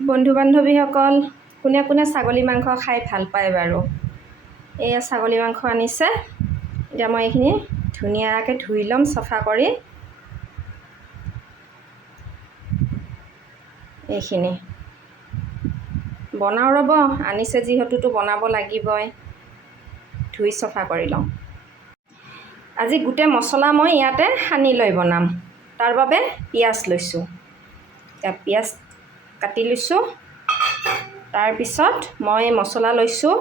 বন্ধু বান্ধৱীসকল, কোনে কোনে ছাগলী মাংস খাই ভাল পায় বাৰু? এয়া ছাগলী মাংস আনিছে। এতিয়া মই এইখিনি ধুনীয়াকৈ ধুই ল'ম চফা কৰি। এইখিনি বনাওঁ ৰ'ব, আনিছে যিহেতুতো বনাব লাগিবই। ধুই চফা কৰি লওঁ। আজি গোটেই মছলা মই ইয়াতে সানি লৈ বনাম। তাৰ বাবে পিঁয়াজ লৈছোঁ। এতিয়া পিঁয়াজ কাটি লৈছোঁ। তাৰপিছত মই মছলা লৈছোঁ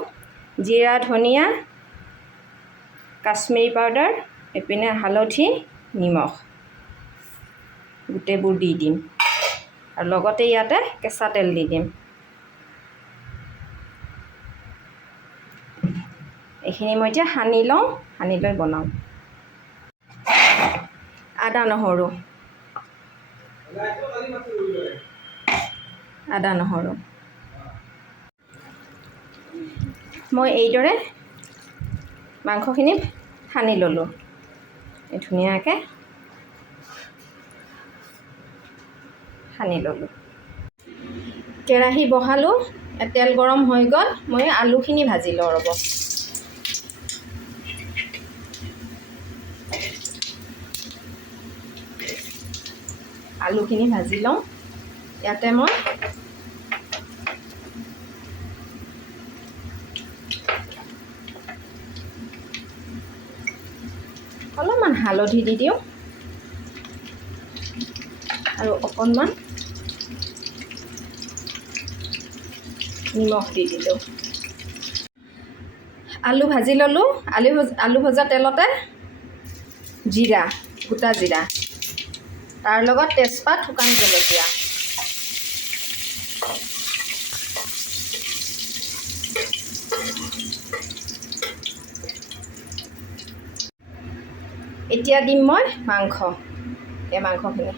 জিৰা, ধনিয়া, কাশ্মীৰী পাউডাৰ, এইপিনে হালধি, নিমখ গোটেইবোৰ দি দিম। আৰু লগতে ইয়াতে কেঁচা তেল দি দিম। এইখিনি মই এতিয়া সানি লওঁ, সানি লৈ বনাওঁ। আদা নহৰু মই এইদৰে মাংসখিনি সানি ল'লোঁ। ধুনীয়াকৈ সানি ল'লোঁ। কেৰাহী বহালোঁ, তেল গৰম হৈ গ'ল। মই আলুখিনি ভাজি লওঁ ৰ'ব। আলুখিনি ভাজি লওঁ। ইয়াতে মই অলপমান হালধি দি দিওঁ আৰু অকণমান নিমখ দি দিলোঁ। আলু ভাজি ল'লোঁ। আলু ভজা তেলতে জিৰা, গোটা জিৰা, তাৰ লগত তেজপাত, শুকান জলকীয়া, এতিয়া দিম মই মাংস। এই মাংসখিনি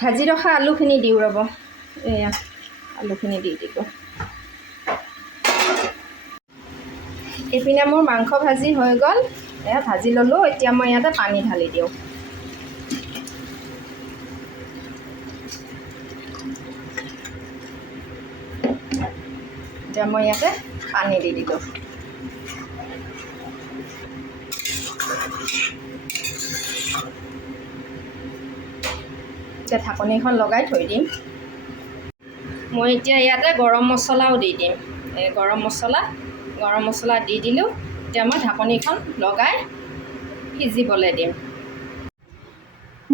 ভাজি ৰখা আলুখিনি দিওঁ ৰ'ব। এয়া আলুখিনি দি দিলোঁ। এইপিনে মোৰ মাংস ভাজি হৈ গ'ল। এয়া ভাজি ল'লোঁ। এতিয়া মই ইয়াতে পানী ঢালি দিওঁ। এতিয়া মই ইয়াতে পানী দি দিলোঁ। এতিয়া ঢাকনিখন লগাই থৈ দিম। মই এতিয়া ইয়াতে গৰম মছলাও দি দিম। গৰম মছলা দি দিলোঁ। এতিয়া মই ঢাকনিখন লগাই সিজিবলৈ দিম।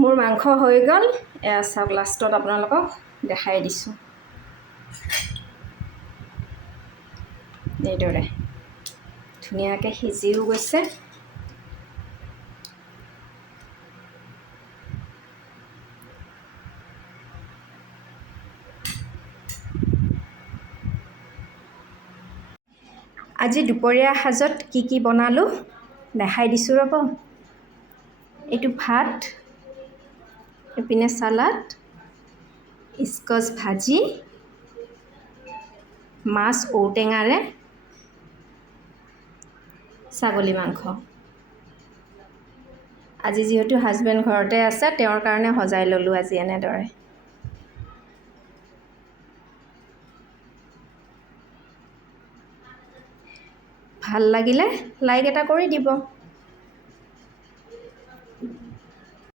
মোৰ মাংস হৈ গ'ল। এয়া চাওক, লাষ্টত আপোনালোকক দেখাই দিছোঁ। এইদৰে ধুনীয়াকৈ সিজিও গৈছে। আজি দুপৰীয়া সাজত কি কি বনালোঁ দেখাই দিছোঁ ৰ'ব। এইটো ভাত, এইপিনে চালাড, স্কচ ভাজি, মাছ ঔটেঙাৰে, ছাগলী মাংস। আজি যিহেতু হাজবেণ্ড ঘৰতে আছে, তেওঁৰ কাৰণে সজাই ল'লোঁ আজি এনেদৰে। ভাল লাগিলে লাইক এটা কৰি দিব।